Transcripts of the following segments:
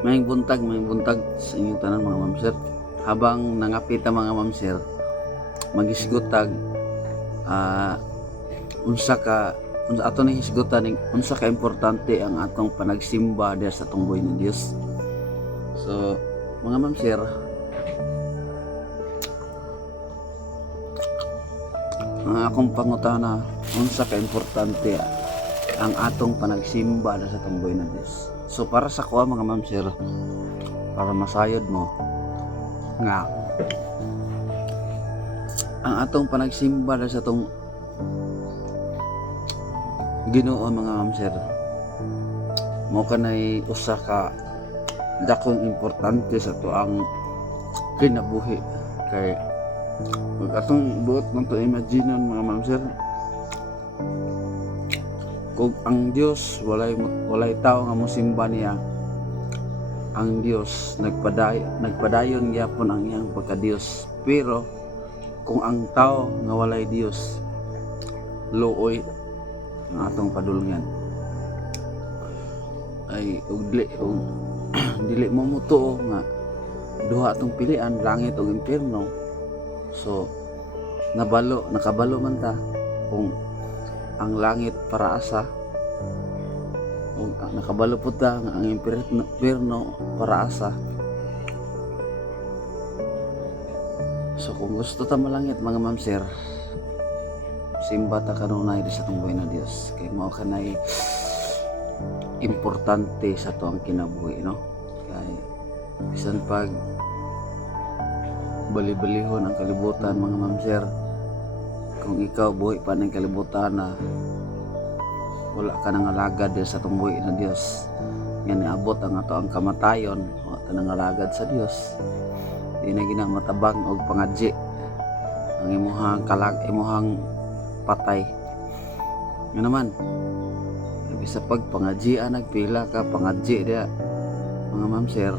May buntag sa inyong tanan mga mamsir. Habang nangapit ang mga mamsir, magisgotag unsa ka unsa ato ni hisgutan ning unsa ka importante ang atong panagsimba diha sa tunggoy ng Dios. So, mga mamsir, ang akong pangutana, unsa ka importante ang atong panagsimba diha sa tunggoy ng Dios. So para sa kuha mga mamsir, para masayod mo nga ang atong panagsimba diha sa tong Ginoo mga mamsir, mo kanay usa ka dakong importante sa tuang kinabuhi. Kay atong buot man to imagine mga mamsir, kung ang Dios walay tao nga mosimba niya, ang Dios nagpadayon gyapon ang iyang pagka-Dios. Pero kung ang tao nga walay Dios, luoy ang atong padulngan. Ay dili mo mutuo nga duha atong pilian, langit o impierno. So nakabalo man ta kung ang langit para asa o nakabalo po ta nga ang impierno para asa. So kung gusto ta malangit mga mamsir, simba ta kanunay di sa tunggoy na Dios, kay mao kanay importante sa tuang kinabuhi, no? Kay bisan pag bali-balihon ang kalibutan mga mamsir, kung ikaw buhi pa ng kalibutan na wala ka nang alagad sa tunggoy na Dios, yan niabot ang ato ang kamatayon, wala ka nang alagad sa Dios, di na gina matabang og pangadji ang imuhang patay. Nga naman, bisa pag pangadjian nagpila ka pangadji dia mga mamsir,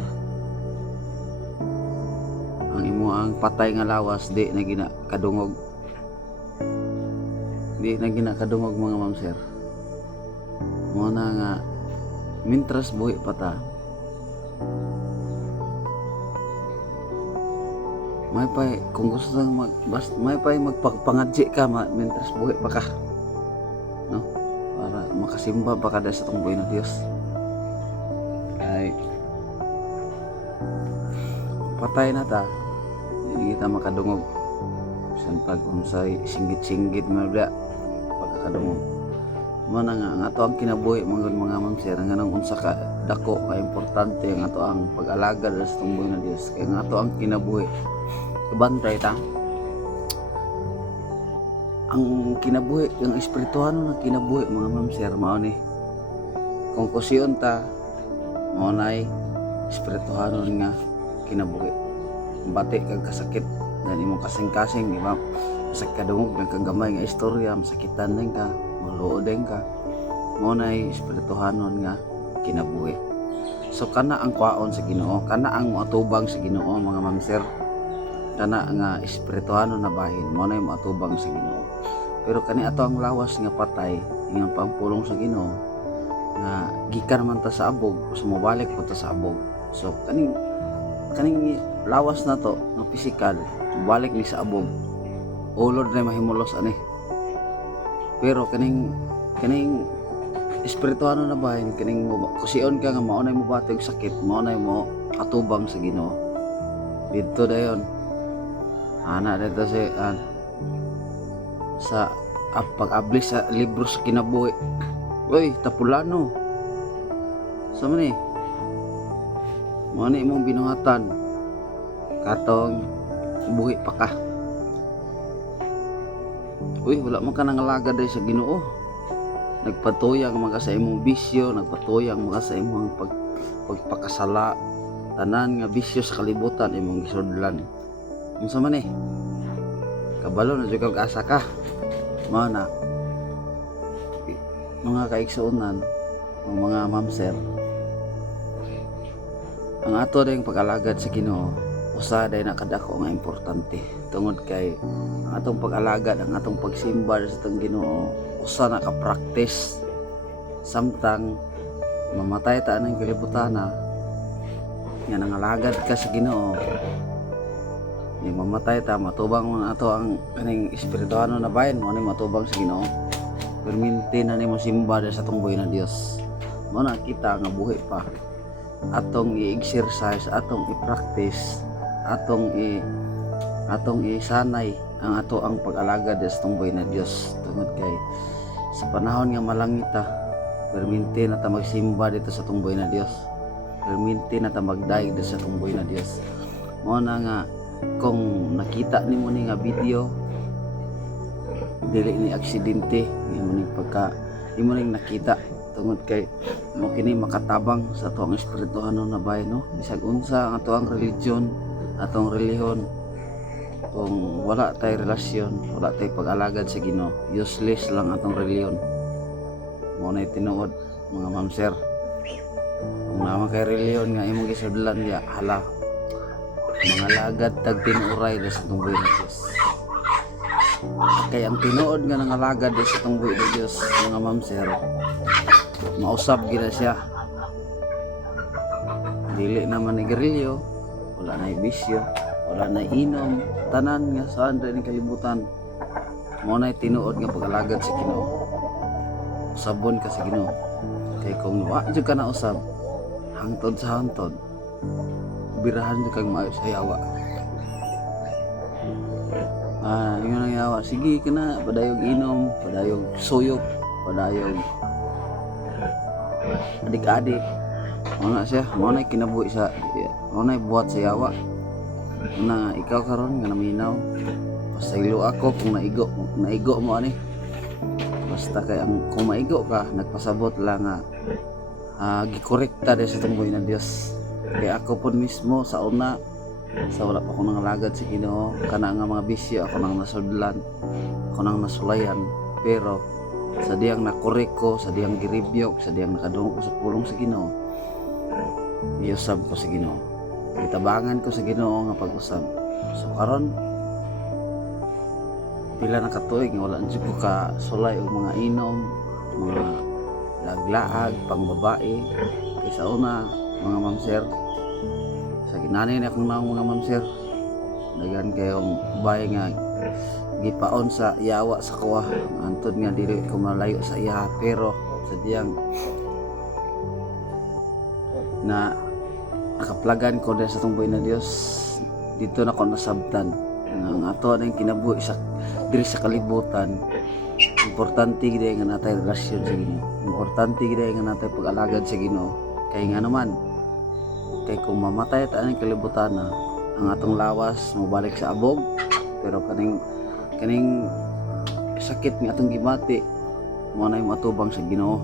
ang imuhang patay nga lawas di na gina kadungog mga mamsir. Muna nga mintras buhi pa ta, may pay kung gusto nang may pay magpangadji ka mintras buhi pa ka, no? Para makasimba pa kada sa tunggoy ng Dios. Ay patay na ta, hindi kita makadungog. Bisan pag unsay singgit-singgit mga pagkakadungog. Mana nga ang ato ang kinabuhi mga mamsir, nga nang unsa ka dako ka importante ang ato ang pag-alaga sa tunggoy ng Dios. Kay ang ato ang kinabuhi kabantay ta ang kinabuhi, ang espirituhan na kinabuhi mga mamsir, mao ni kung kusyon ta mao nay espirituhan nga kinabuhi. Bati kag kasakit dan imong kasing-kasing, di ba? Masakit kadungog ng kagamay nga istorya, masakitan din ka, maluod din ka, mao nay espirituhan nga kinabuhi. So kana ang kwaon sa Ginoo, kana ang moatubang sa Ginoo mga mamsir, kana nga espirituhan na bahin, mao nay moatubang sa Ginoo. Pero kani ato ang lawas nga patay, ingong pangpulong sa Ginoo nga gikan man ta sa abog, so mobalik po ta sa abog. So kaning lawas na to nga pisikal, balik ni sa abog, ulod na mahimulos ani. Pero kaning espirituhan na bahin, kaning kusion ka nga mao nay mobati og sakit, mao nay mo katubang sa Ginoo. Dito dayon ana dito sa pag-ablis sa libro sa kinabuhi. Uy, tapulano. Sa man ni? Mo ni imong binuhatan katong buhi pa ka. Uy, wala man ka nangalaga dahil sa Ginoo. Nagpatuyang mga sa imong bisyo, nagpatuyang mga sa imong pagpakasala, tanan nga bisyo sa kalibutan imong gisudlan. Unsa man ni? Kabalo na jud kag asa ka. Mao na mga kaigsuonan, mga mamsir, ang ato ding pag-alagad sa Ginoo usa day nakadako nga importante, tungod kay ang atong pag-alagad, ang atong pagsimba sa tong Ginoo usa na ka practice samtang mamatay ta ng kalibutan na nga nangalagad ka sa Ginoo. Yung mamatay ta, matubang mo na ato ang kaning espirituhano na bayan mo ni matubang sa Ginoo. Perminti na nimo simba sa atong buhay na Dios. Mo na kita nga buhi pa. Atong i-exercise, atong i-practice, atong i-sanay ang ato ang pag-alagad sa atong buhay na Dios. Tungod kay sa panahon nga malangita, perminti na ta magsimba dito sa atong buhay na Dios. Perminti na ta magdaig dito sa atong buhay na Dios. Mo na nga kung nakita nimo ni nga video, dili ni aksidente, imo ning nakita tungod kay mo kini makatabang sa ato ang espirituhano na bayan, no? Bisag unsa ang ato ang religion, atong relihon, kung wala tay relasyon, wala tay pag-alagad sa Ginoo, useless lang atong reliyon. Mo na tinuod mga ma'am sir, kung naman kay reliyon nga imong gisudlan diya, hala mga lagad tag tinuray sa atong buhay na Dios. Kaya ang tinuod nga nangalagad sa atong buhay na Dios, mga ma'am sir, mausab gina siya. Dili naman ni gerilyo, wala na bisyo, wala na inom, tanan nga saan rin kalibutan. Mo na tinuod nga pag-alagad sa Ginoo. Usabon ka sa Ginoo. Kay kung wa jud ka na usab, hangtod sa hangtod, birahan jud kag maayo sa yawa. Yun ang yawa. Sige ka na, padayog inom, padayog suyop, padayog adik-adik. Ano siya, mo na kinabuhi sa, mo na buhat sa yawa. Na ikaw karon nga naminaw, pasaylo ako kung naigo mo ani. Basta kay ang kung maigo ka, nagpasabot lang nga gikorekta din sa tumboy ng Dios. Kaya ako po mismo sa una, sa wala pa ko nangalagad sa Ginoo, kana nga mga bisyo ako nang nasudlan, ako nang nasulayan. Pero sa diyang nakorek ko, sa diyang giribyok, sa diyang nakadungog ko sa pulong sa Ginoo, iusab ko sa Ginoo, itabangan ko sa Ginoo nga pag-usab. So karon pila na katuig nga wala jud ko ka sulay og mga inom, mga laglaag, pangbabae. Kaysa una, mga ma'am sir, sa ginanay na akong naong mga ma'am sir, dagan kayong bay nga gipaon sa yawa sa kuwa, antod nga dili ko malayo sa iya. Pero sa diyang na nakaplagan ko dahil sa itong buhay na Dios, dito na ko nasabtan ang ato na yung kinabuhi sa diri sa kalibutan. Importante gid nga natay relasyon sa Ginoo, importante gid nga natay pag-alagad sa Ginoo. Kay nga naman, kay kung mamatay ta ang kalibutan na, ang atong lawas mobalik sa abog. Pero kaning sakit nga atong gimati, mo na matubang sa Ginoo.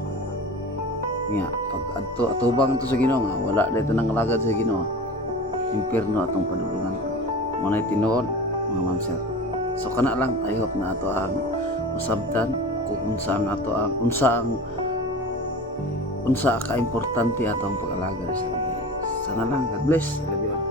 Nga pag atubang to sa Ginoo nga wala dito nang lagad sa Ginoo, impierno atong padulungan. Mo na tinuod, mga ma'am sir. So kana lang, I hope na ato ang masabtan kung unsa ang ato ang unsa ka importante atong pag-alagad sa Ginoo. Sana lang, God bless. I love you all.